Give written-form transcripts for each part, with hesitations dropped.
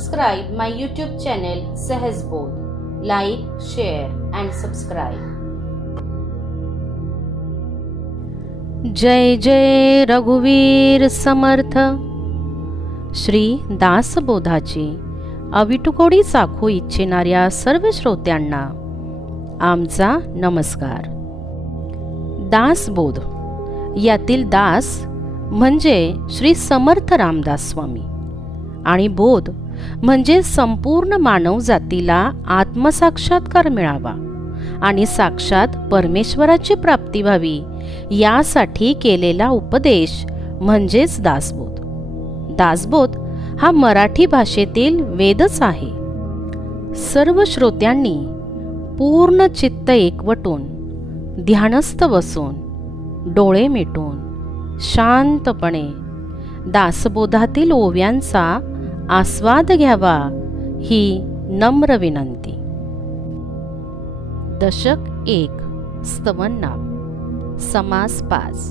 subscribe my YouTube channel Sahaj Bodh. Like, share and subscribe. जय जय रघुवीर समर्थ. श्री दासबोधाची अविटुकोडी साखू इच्छिणाऱ्या सर्व श्रोत्यांना आमचा नमस्कार. दासबोध यातील दास म्हणजे श्री समर्थ रामदास स्वामी आणि बोध म्हणजे संपूर्ण मानव जातीला आत्मसाक्षात्कार मिळावा आणि साक्षात परमेश्वराची प्राप्ती व्हावी यासाठी केलेला उपदेश म्हणजेच दासबोध. दासबोध हा मराठी भाषेतील वेदच आहे. सर्व श्रोत्यांनी पूर्ण चित्त एकवटून ध्यानस्थ बसून डोळे मिटून शांतपणे दासबोधातील ओव्यांचा आस्वाद घ्यावा ही नम्र विनंती. दशक 1 स्तवन नाम समास 5.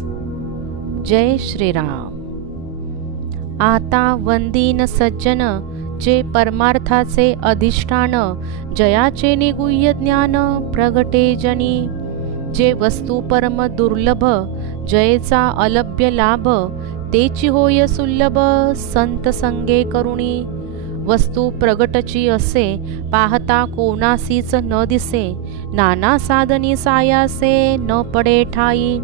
जय श्रीराम. आता वंदीन सज्जन जे परमार्थाचे अधिष्ठान जयाचे निगूह्य ज्ञान प्रगटे जनी जे वस्तू परम दुर्लभ जयचा अलभ्य लाभ तेची होय सुलभ संत संगे करुणी वस्तू प्रगटची असे पाहता कोणासीच न दिसे नाना साधनी सायासे न पडे ठाई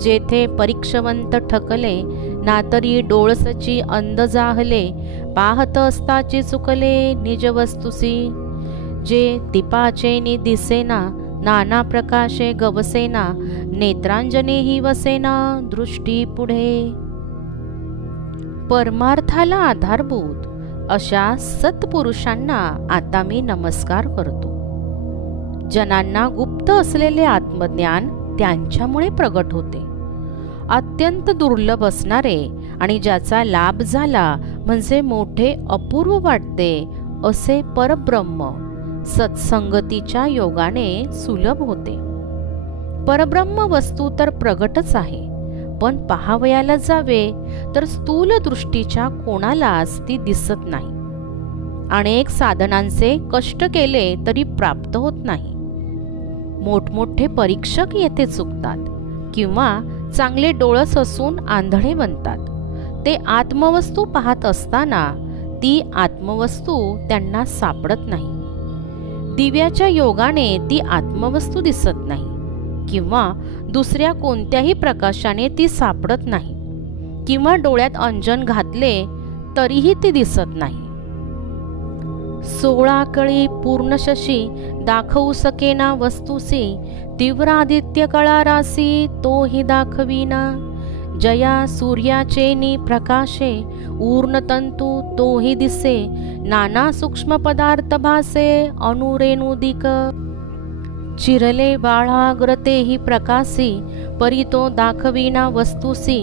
जेथे परीक्षवंत ठकले ना तरी डोळसची अंध जाहले पाहत असताची चुकले निज वस्तुसी जे दीपाचे नि दिसेना नाना प्रकाशे गवसेना नेत्रांजने ही वसेना दृष्टी पुढे. परमार्थाला आधारभूत अशा सत्पुरुषांना आता मी नमस्कार करतो. जनांना गुप्त असलेले आत्मज्ञान त्यांच्यामुळे प्रगट होते. अत्यंत दुर्लभ असणारे आणि ज्याचा लाभ झाला म्हणजे मोठे अपूर्व वाटते असे परब्रह्म सत्संगतीच्या योगाने सुलभ होते. परब्रह्म वस्तू तर प्रगटच आहे, पण पाहावयाला जावे तर स्थूल दृष्टीच्या कोणालाच ती दिसत नाही. अनेक साधनांचे कष्ट केले तरी प्राप्त होत नाही. मोठमोठे परीक्षक येथे चुकतात किंवा चांगले डोळस असून आंधळे बनतात. ते आत्मवस्तू पाहत असताना ती आत्मवस्तू त्यांना सापडत नाही. दिव्याच्या योगाने ती आत्मवस्तू दिसत नाही किंवा दुसऱ्या कोणत्याही प्रकाशाने ती सापडत नाही किंवा डोळ्यात अंजन घातले तरीही ती दिसत नाही. 16 कळी पूर्ण शशी दाखवू सकेना वस्तूसी तीव्रादित्य कळा रासी तोही दाखविना जया सूर्याचे नि प्रकाशे ऊर्णतंतू तोही दिसे नाना सूक्ष्म पदार्थ भासे अनुरेणुदिक चिरले बाळाग्रतेही प्रकाशी परी तो दाखविना वस्तुसी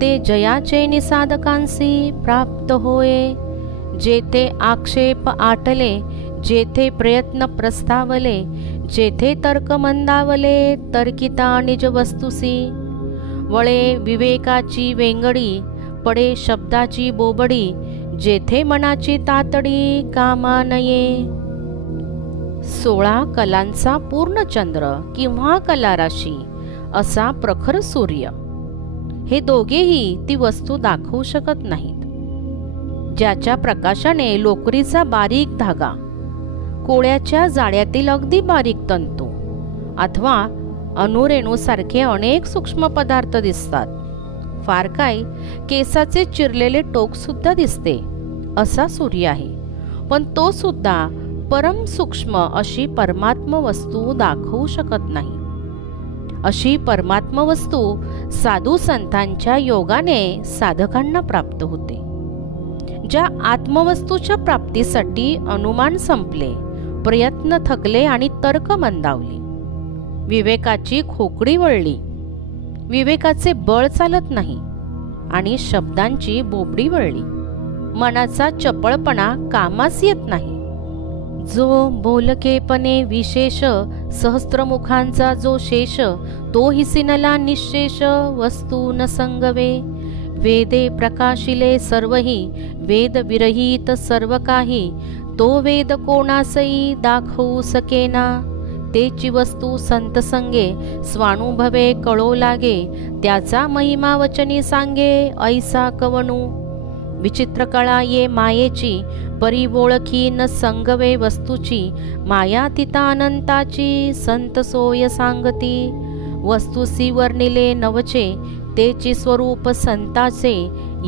ते जयाचे निसाधकांसी प्राप्त होय. जेथे आक्षेप आटले जेथे प्रयत्न प्रस्तावले जेथे तर्क मंदावले तर्किता निज वस्तुसी वळे विवेकाची वेंगडी पडे शब्दाची बोबडी जेथे मनाची तातडी कामा नये. 16 कलांचा पूर्ण चंद्र किंवा कलाराशी असा प्रखर सूर्य हे दोघेही ती वस्तू दाखवू शकत नाहीत. ज्याच्या प्रकाशाने लोकरीचा बारीक धागा कोळ्याच्या जाळ्यातील अगदी बारीक तंतू अथवा अनुरेणूसारखे अनेक सूक्ष्म पदार्थ दिसतात. फार काय केसाचे चिरलेले टोक सुद्धा दिसते असा सूर्य आहे, पण तो सुद्धा परम सूक्ष्म अशी परमात्म वस्तू दाखवू शकत नाही. अशी परमात्म वस्तू साधू संतांच्या योगाने साधकांना प्राप्त होते. ज्या आत्मवस्तूच्या प्राप्तीसाठी अनुमान संपले प्रयत्न थकले आणि तर्क मंदावले विवेकाची खोकडी वळली विवेकाचे बळ चालत नाही आणि शब्दांची बोबडी वळली मनाचा चपळपणा कामास येत नाही. जो बोलकेपणे विशेष सहस्त्रमुखांचा जो शेष तो हिसिनला निशेष वस्तू न संगवे वेदे प्रकाशिले सर्वही, वेद विरहित सर्व काही, तो वेद कोणासई दाखवू सकेना, तेची वस्तू संत संगे, स्वानुभवे कळो लागे, त्याचा महिमा वचनी सांगे, ऐसा कवणू. विचित्र कळा ये मायेची, परी ओळखी न संगवे वस्तूची, माया तिता अनंताची, संत सोय सांगती. वस्तुसी वर्णिले नवचे, तेची स्वरूप संताचे,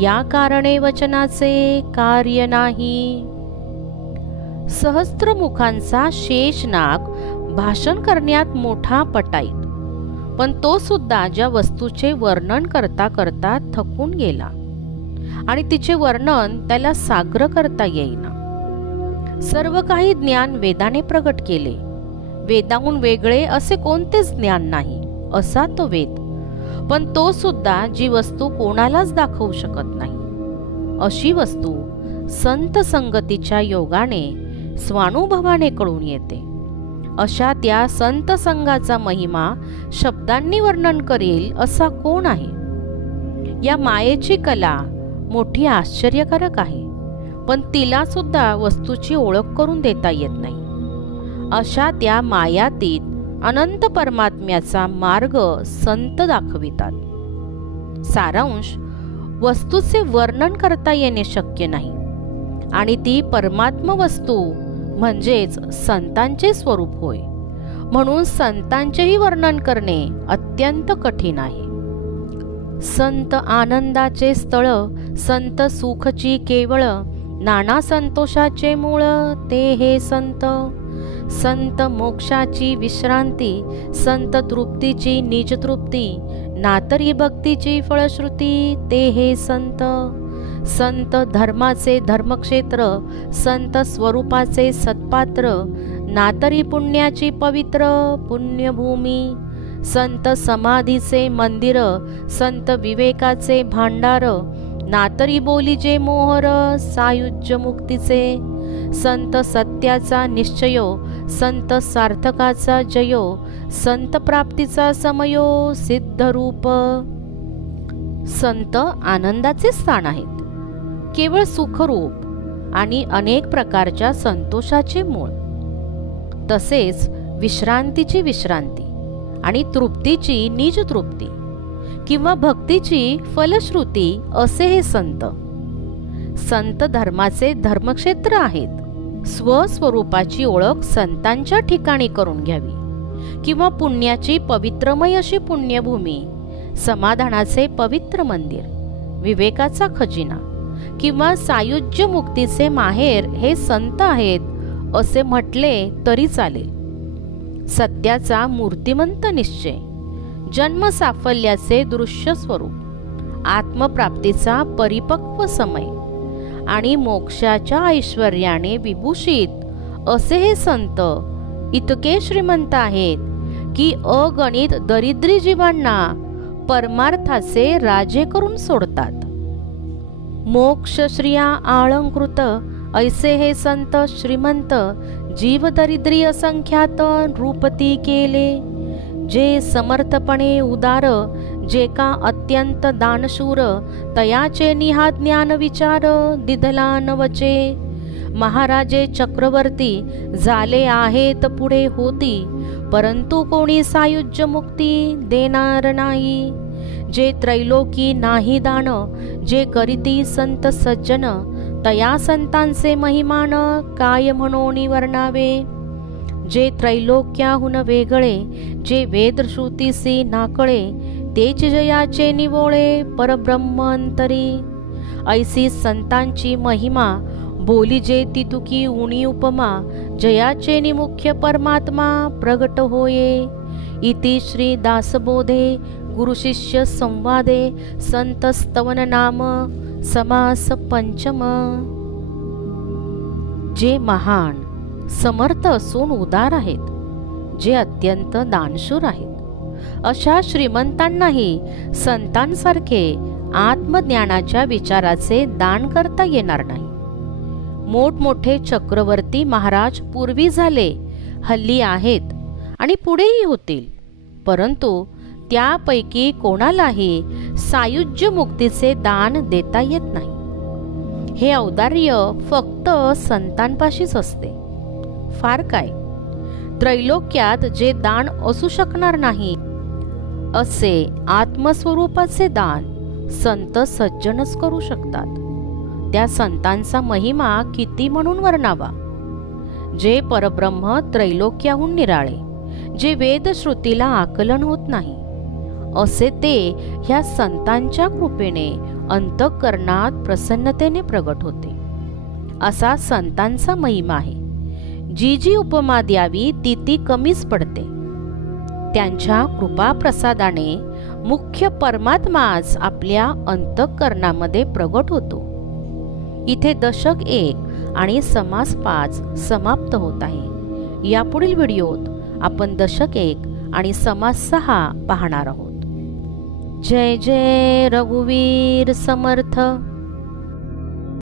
या कारणे वचनाचे कार्य नाही. सहस्त्रमुखांचा शेषनाग भाषण करण्यात मोठा पटाईत, पण तो सुद्धा ज्या वस्तूचे वर्णन करता करता थकून गेला आणि तिचे वर्णन त्याला साग्र करता येईना. सर्व काही ज्ञान वेदाने प्रगट केले. वेदाहून वेगळे असे कोणतेच ज्ञान नाही असा तो वेद, पण तो सुद्धा जी वस्तू कोणालाच दाखवू शकत नाही अशी वस्तू संत संगतीच्या योगाने स्वानुभवाने कळून येते. अशा त्या संत संघाचा महिमा शब्दांनी वर्णन करेल असा कोण आहे? या मायेची कला मोठी आश्चर्यकारक आहे, पण तिला सुद्धा वस्तूची ओळख करून देता येत नाही. अशा त्या मायातीत अनंत परमात्म्याचा मार्ग संत दाखवितात. सारांश, वस्तूचे वर्णन करता येणे शक्य नाही आणि ती परमात्म वस्तू म्हणजेच संतांचे स्वरूप होय. म्हणून संतांचेही वर्णन करणे अत्यंत कठीण आहे. संत आनंदाचे स्थळ, संत सुखची केवळ, नाना संतोषाचे मूळ, ते हे संत. संत मोक्षाची विश्रांती, संत तृप्तीची निज तृप्ती, नातरी भक्तीची फळश्रुती, ते हे संत. संत धर्माचे धर्मक्षेत्र, संत स्वरूपाचे सत्पात्र, नातरी पुण्याची पवित्र पुण्यभूमी. संत समाधीचे मंदिर, संत विवेकाचे भांडार, नातरी बोलीचे मोहर, सायुज्य मुक्तीचे. संत सत्याचा निश्चयो, संत सार्थकाचा जयो, संत प्राप्तीचा समयो, सिद्ध रूप. संत आनंदाचे स्थान आहेत, केवळ सुखरूप आणि अनेक प्रकारच्या संतोषाचे मूळ. तसेच विश्रांतीची विश्रांती आणि तृप्तीची निज तृप्ती किंवा भक्तीची फलश्रुती असे हे संत. संत धर्माचे धर्मक्षेत्र आहेत. स्वस्वरूपाची ओळख संतांच्या ठिकाणी करून घ्यावी किंवा पुण्याची पवित्रमय अशी पुण्यभूमी, समाधानाचे पवित्र मंदिर, विवेकाचा खजिना किंवा सायुज्य मुक्तीचे माहेर हे संत आहेत असे म्हटले तरी चालेल. सत्याचा मूर्तिमंत निश्चय, जन्म साफल्याचे दृश्य स्वरूप, आत्मप्राप्तीचा परिपक्व समय आणि मोक्षाच्या ऐश्वर्याने विभूषित असे हे संत इतके श्रीमंत आहेत की अगणित दरिद्री जीवांना परमार्थाचे राजे करून सोडतात. मोक्ष श्रिया आळंकृत ऐसे हे संत श्रीमंत, जीव दरिद्री असंख्यात रूपती केले. जे समर्थपणे उदार, जे का अत्यंत दानशूर, तयाचे निहा ज्ञान विचार दिधला नवचे. महाराजे चक्रवर्ती झाले आहेत पुढे होती, परंतु कोणी सायुज्य मुक्ती देणार नाही. जे त्रैलोकी नाही दान, जे करीती संत सज्जन, तया संतांचे महिमान काय म्हणून वर्णावे. जे त्रैलोक्याहून वेगळे, जे वेदश्रुतीसी नाकळे, तेच जयाचे निवोळे परब्रह्म अंतरी. ऐसी संतांची महिमा, बोली जे तितुकी उणी उपमा, जयाचे निमुख्य परमात्मा प्रगट होये. इति श्री दासबोधे गुरुशिष्य संवादे संत स्तवन नाम समास पंचम. जे महान समर्थ असून उदार आहेत, जे अत्यंत दानशूर आहेत, अशा श्रीमंतांनाही संतांसारखे आत्मज्ञानाच्या विचाराचे दान करता येणार नाही. मोठमोठे चक्रवर्ती महाराज पूर्वी झाले, हल्ली आहेत आणि पुढेही होतील, परंतु त्यापैकी कोणालाही सायुज्य मुक्तीचे दान देता येत नाही. हे औदार्य फक्त संतांपाशीच असते. फार काय, त्रैलोक्यात जे दान असू शकणार नाही असे आत्मस्वरूपाचे दान संत सज्जनच करू शकतात. त्या संतांचा महिमा किती म्हणून वर्णावा. जे परब्रह्म त्रैलोक्याहून निराळे, जे वेदश्रुतीला आकलन होत नाही, असे ते ह्या संतांच्या कृपेने अंतःकरणात प्रसन्नतेने प्रगट होते. असा संतांचा महिमा आहे. जी जी उपमा द्यावी ती ती कमीच पडते. त्यांच्या कृपा प्रसादाने मुख्य परमात्माच आपल्या अंतःकरणामध्ये प्रगट होतो. इथे दशक 1 आणि समास 5 समाप्त होत आहे. यापुढील व्हिडिओत आपण दशक 1 आणि समास 6 पाहणार आहोत. जय जय रघुवीर समर्थ.